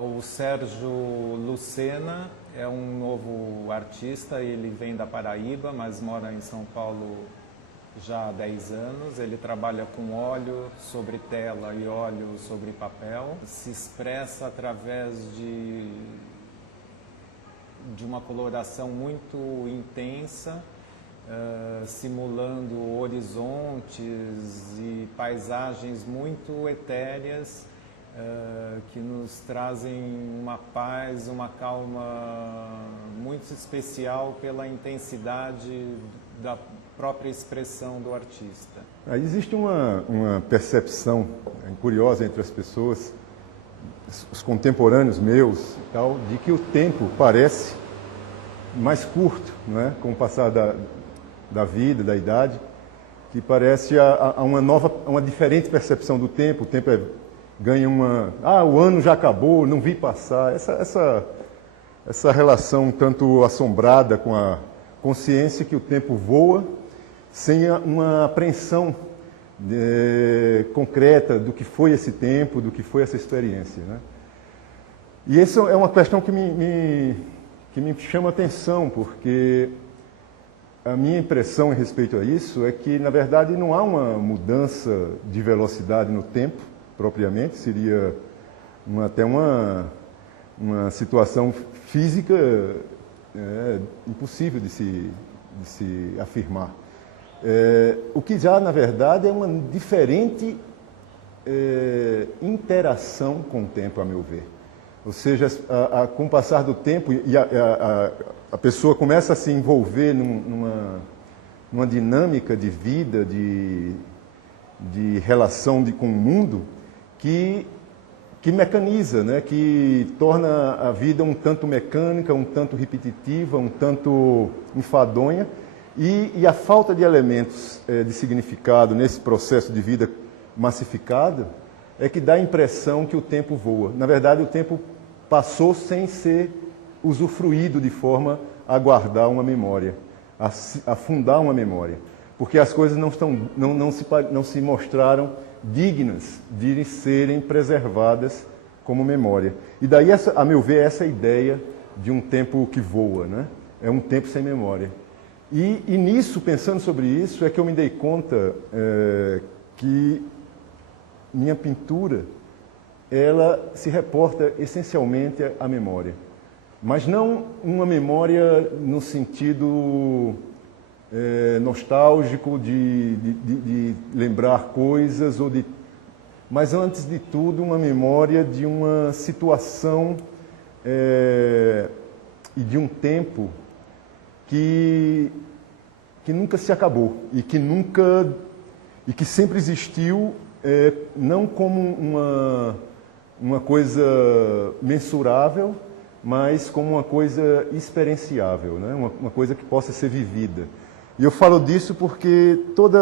O Sérgio Lucena é um novo artista, ele vem da Paraíba, mas mora em São Paulo já há 10 anos. Ele trabalha com óleo sobre tela e óleo sobre papel. Se expressa através de uma coloração muito intensa, simulando horizontes e paisagens muito etéreas, que nos trazem uma paz, uma calma muito especial pela intensidade da própria expressão do artista. Existe uma percepção curiosa entre as pessoas, os contemporâneos meus, tal, de que o tempo parece mais curto, não é? Com o passar da vida, da idade, que parece uma diferente percepção do tempo. O tempo ganha o ano já acabou, não vi passar. Essa relação um tanto assombrada com a consciência que o tempo voa, sem uma apreensão concreta do que foi esse tempo, do que foi essa experiência, né? E essa é uma questão que me chama a atenção, porque a minha impressão em respeito a isso é que, na verdade, não há uma mudança de velocidade no tempo, propriamente. Seria até uma situação física impossível de se afirmar. O que já, na verdade, é uma diferente interação com o tempo, a meu ver. Ou seja, com o passar do tempo, e a pessoa começa a se envolver numa dinâmica de vida, de relação com o mundo, que mecaniza, né? Que torna a vida um tanto mecânica, um tanto repetitiva, um tanto enfadonha, e a falta de elementos de significado nesse processo de vida massificada é que dá a impressão que o tempo voa. Na verdade, o tempo passou sem ser usufruído de forma a guardar uma memória, a fundar uma memória, porque as coisas não se mostraram dignas de serem preservadas como memória. E daí, a meu ver, essa ideia de um tempo que voa, né? É um tempo sem memória. E nisso, pensando sobre isso, é que eu me dei conta que minha pintura, ela se reporta essencialmente à memória, mas não uma memória no sentido nostálgico de lembrar coisas, mas antes de tudo uma memória de uma situação e de um tempo que nunca se acabou e que sempre existiu, não como uma coisa mensurável, mas como uma coisa experienciável, né? Uma coisa que possa ser vivida. E eu falo disso porque toda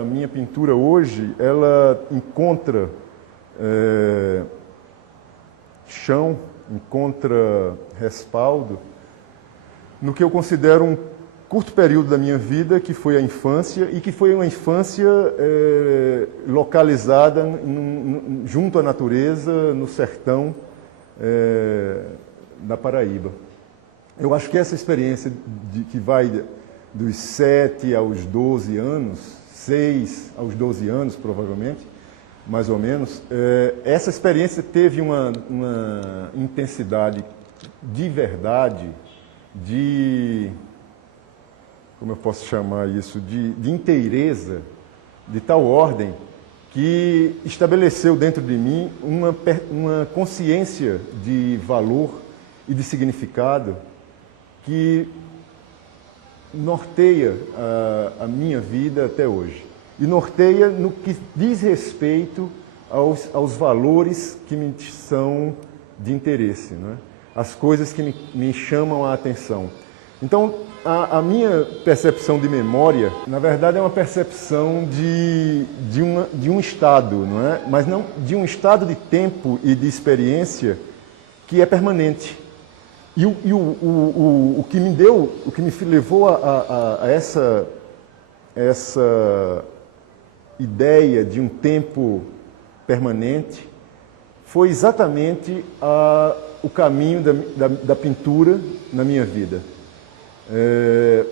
a minha pintura hoje, ela encontra chão, encontra respaldo no que eu considero um curto período da minha vida, que foi a infância, e que foi uma infância localizada junto à natureza, no sertão da Paraíba. Eu acho que essa experiência que vai dos 7 aos 12 anos, 6 aos 12 anos provavelmente, mais ou menos, essa experiência teve uma intensidade de verdade, como eu posso chamar isso, de inteireza, de tal ordem, que estabeleceu dentro de mim uma consciência de valor e de significado que norteia a minha vida até hoje. E norteia no que diz respeito aos valores que me são de interesse, né? As coisas que me chamam a atenção. Então, a minha percepção de memória, na verdade, é uma percepção de um estado, não é? Mas não de um estado de tempo e de experiência que é permanente. E o que me levou a essa ideia de um tempo permanente foi exatamente o caminho da pintura na minha vida.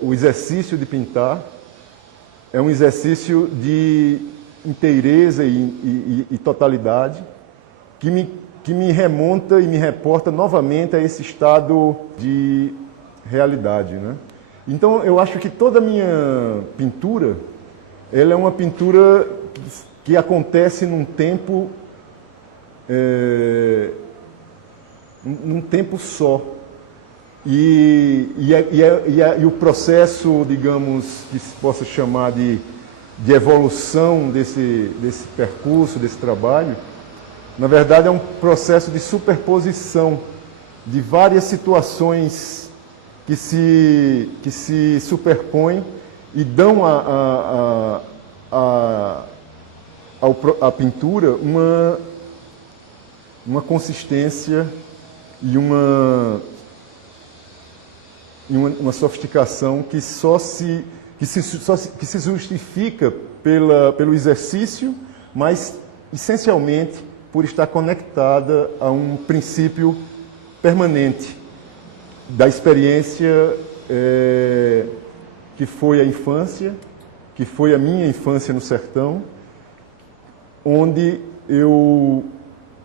O exercício de pintar é um exercício de inteireza e totalidade que me remonta e me reporta novamente a esse estado de realidade, né? Então, eu acho que toda a minha pintura, ela é uma pintura que acontece num tempo só. E o processo, digamos, que se possa chamar de evolução desse percurso, desse trabalho, na verdade é um processo de superposição de várias situações que se superpõem e dão à pintura uma consistência e uma sofisticação que se justifica pelo exercício, mas essencialmente por estar conectada a um princípio permanente da experiência que foi a infância, que foi a minha infância no sertão, onde eu,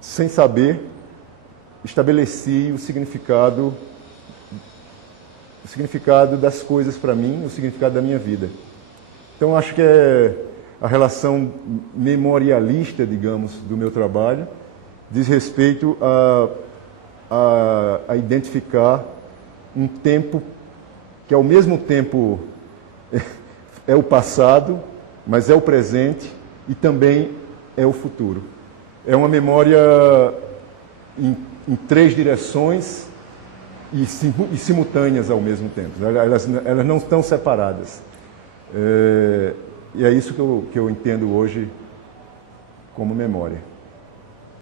sem saber, estabeleci o significado das coisas para mim, o significado da minha vida. Então, acho que a relação memorialista, digamos, do meu trabalho diz respeito a identificar um tempo que, ao mesmo tempo, é o passado, mas é o presente e também é o futuro. É uma memória em três direções e simultâneas ao mesmo tempo. Elas não estão separadas. E é isso que eu entendo hoje como memória.